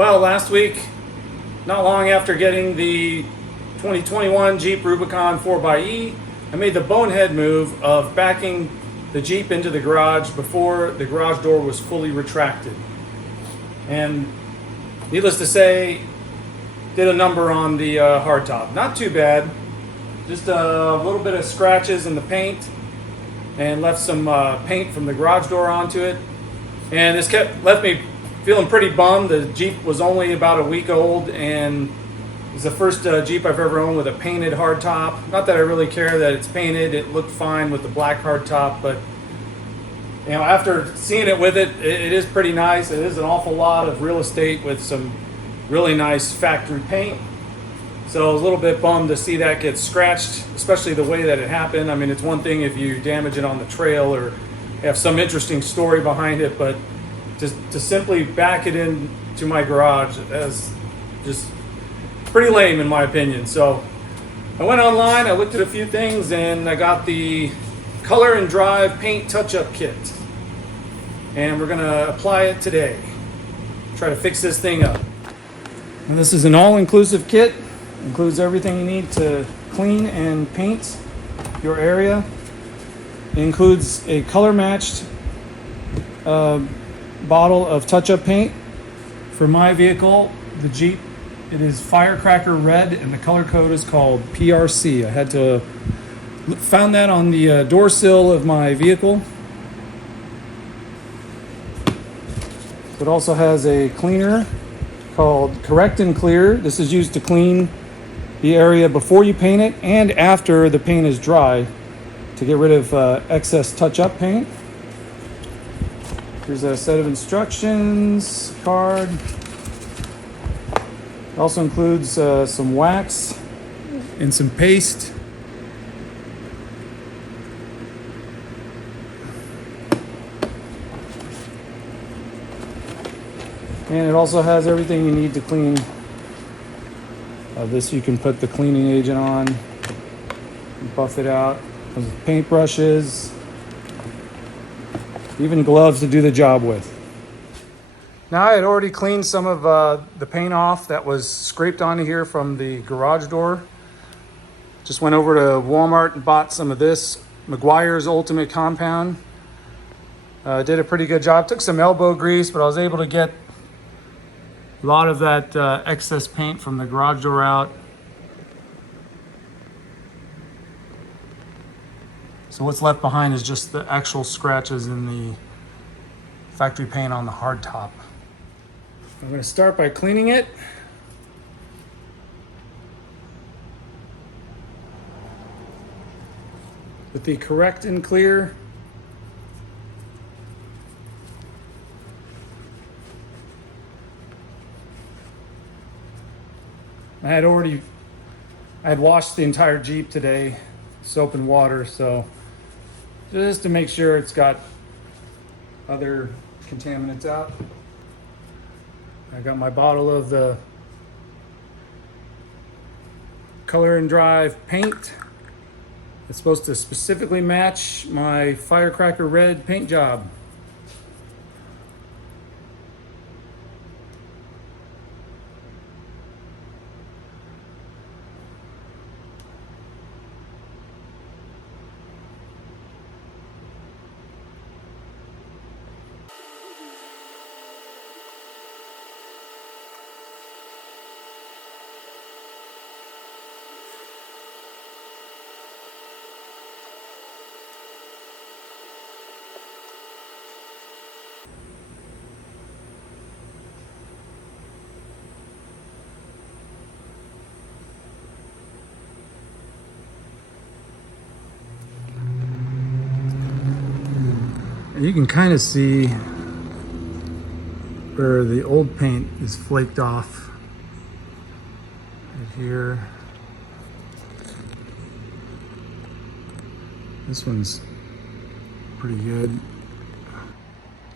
Well, last week, not long after getting the 2021 Jeep Rubicon 4xe, I made the bonehead move of backing the Jeep into the garage before the garage door was fully retracted. And needless to say, did a number on the hardtop. Not too bad, just a little bit of scratches in the paint and left some paint from the garage door onto it. And this left me feeling pretty bummed. The Jeep was only about a week old, and it's the first Jeep I've ever owned with a painted hardtop. Not that I really care that it's painted. It looked fine with the black hardtop, but you know, after seeing it with it, it is pretty nice. It is an awful lot of real estate with some really nice factory paint. So I was a little bit bummed to see that get scratched, especially the way that it happened. I mean, it's one thing if you damage it on the trail or have some interesting story behind it, but to simply back it into my garage as just pretty lame in my opinion. So I went online, I looked at a few things, and I got the Color and Drive paint touch-up kit. And we're gonna apply it today. Try to fix this thing up. And this is an all-inclusive kit. Includes everything you need to clean and paint your area. It includes a color-matched bottle of touch-up paint. For my vehicle, the Jeep, it is Firecracker Red, and the color code is called PRC. I had to found that on the door sill of my vehicle. It also has a cleaner called Correct and Clear. This is used to clean the area before you paint it and after the paint is dry to get rid of excess touch-up paint. Here's a set of instructions card. It also includes some wax and some paste. And it also has everything you need to clean. This you can put the cleaning agent on, buff it out. There's paintbrushes, even gloves to do the job with. Now I had already cleaned some of the paint off that was scraped onto here from the garage door. Just went over to Walmart and bought some of this Meguiar's Ultimate Compound. Did a pretty good job. Took some elbow grease, but I was able to get a lot of that excess paint from the garage door out. So what's left behind is just the actual scratches in the factory paint on the hard top. I'm going to start by cleaning it. With the Correct and Clear. I had washed the entire Jeep today, soap and water, so just to make sure it's got other contaminants out. I got my bottle of the Color and Drive paint. It's supposed to specifically match my Firecracker Red paint job. And you can kind of see where the old paint is flaked off right here. This one's pretty good.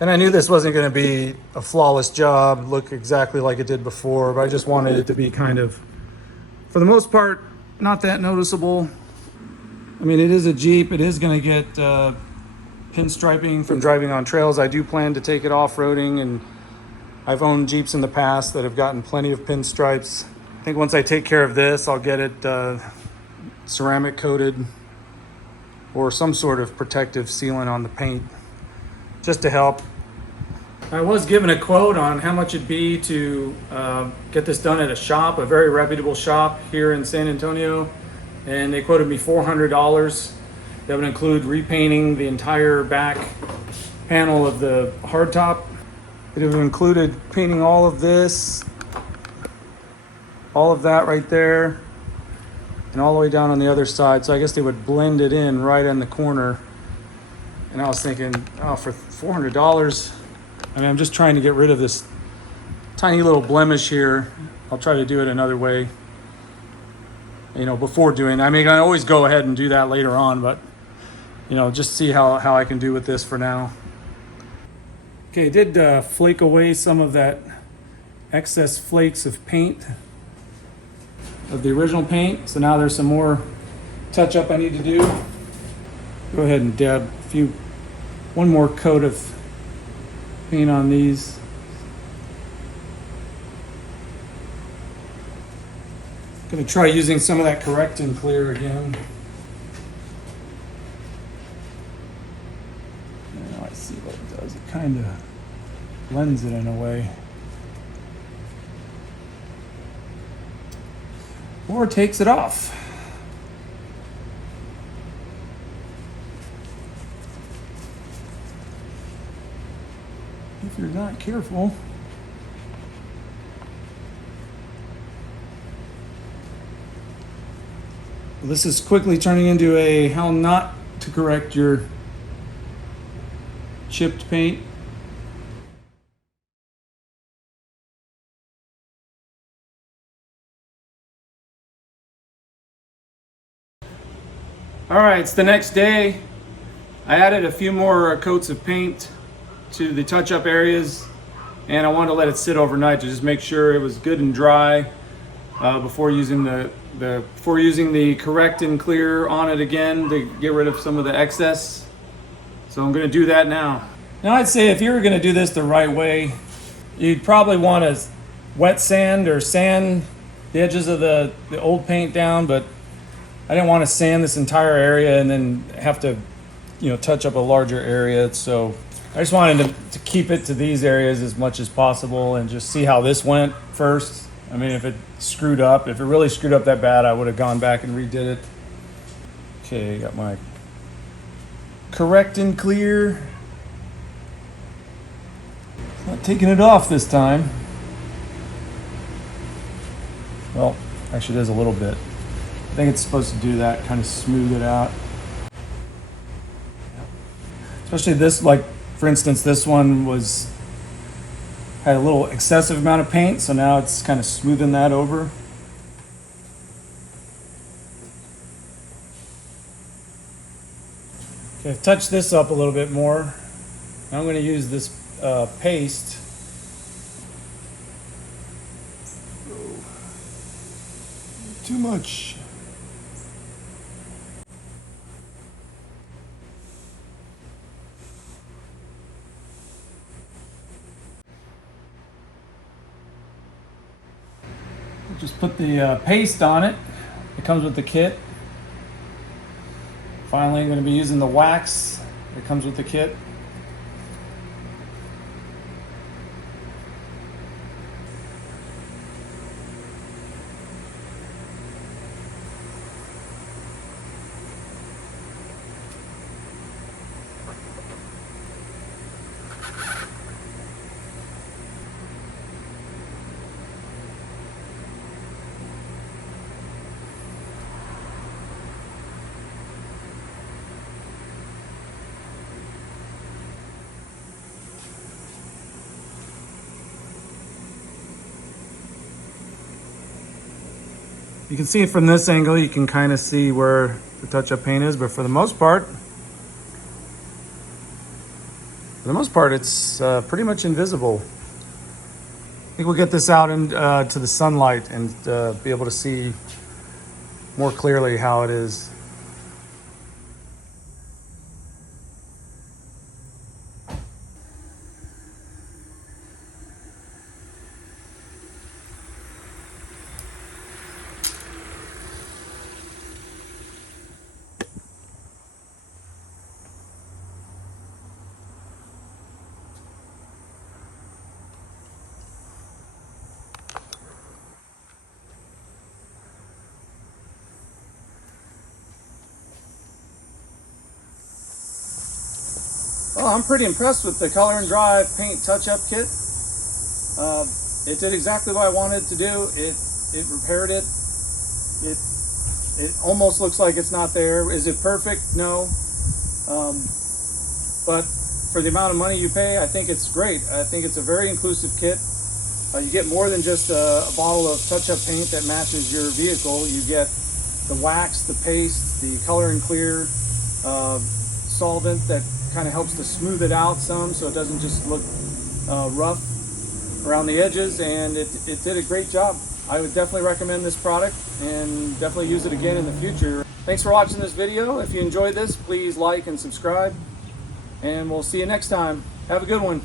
And I knew this wasn't going to be a flawless job, look exactly like it did before, but I just wanted it to be kind of, for the most part, not that noticeable. I mean, it is a Jeep. It is going to get pinstriping from driving on trails. I do plan to take it off-roading and I've owned Jeeps in the past that have gotten plenty of pinstripes. I think once I take care of this, I'll get it ceramic coated or some sort of protective sealant on the paint just to help. I was given a quote on how much it'd be to get this done at a shop, a very reputable shop here in San Antonio, and they quoted me $400. That would include repainting the entire back panel of the hardtop. It would have included painting all of this, all of that right there, and all the way down on the other side. So I guess they would blend it in right in the corner. And I was thinking, oh, for $400, I mean, I'm just trying to get rid of this tiny little blemish here. I'll try to do it another way, you know, before doing, I mean, I always go ahead and do that later on, but, you know, just see how I can do with this for now. Okay, I did flake away some of that excess flakes of paint, of the original paint. So now there's some more touch up I need to do. Go ahead and dab one more coat of paint on these. Gonna try using some of that Correct and Clear again. Now I see what it does. It kind of blends it in a way. Or takes it off. If you're not careful. Well, this is quickly turning into a how not to correct your chipped paint. All right, it's the next day. I added a few more coats of paint to the touch-up areas, and I wanted to let it sit overnight to just make sure it was good and dry before using the Correct and Clear on it again to get rid of some of the excess. So I'm going to do that now. Now I'd say if you were going to do this the right way, you'd probably want to wet sand or sand the edges of the old paint down, but I didn't want to sand this entire area and then have to, you know, touch up a larger area. So I just wanted to keep it to these areas as much as possible and just see how this went first. I mean, if it really screwed up that bad, I would have gone back and redid it. Okay, got my Correct and Clear. Not taking it off this time. Well, actually, there's a little bit. I think it's supposed to do that, kind of smooth it out. Especially this, like, for instance, this one had a little excessive amount of paint, so now it's kind of smoothing that over. Okay, I've touched this up a little bit more. Now I'm going to use this paste. Too much. Just put the paste on it. It comes with the kit. Finally, I'm going to be using the wax that comes with the kit. You can see it from this angle, you can kind of see where the touch-up paint is, but for the most part, it's pretty much invisible. I think we'll get this out into the sunlight and be able to see more clearly how it is. Well, I'm pretty impressed with the Color and Drive paint touch-up kit. It did exactly what I wanted to do. It repaired it. It almost looks like it's not there. Is it perfect? No. But for the amount of money you pay, I think it's great. I think it's a very inclusive kit. You get more than just a bottle of touch-up paint that matches your vehicle. You get the wax, the paste, the color and clear solvent that kind of helps to smooth it out some so it doesn't just look rough around the edges, and it did a great job. I would definitely recommend this product and definitely use it again in the future. Thanks for watching this video. If you enjoyed this, please like and subscribe, and we'll see you next time. Have a good one.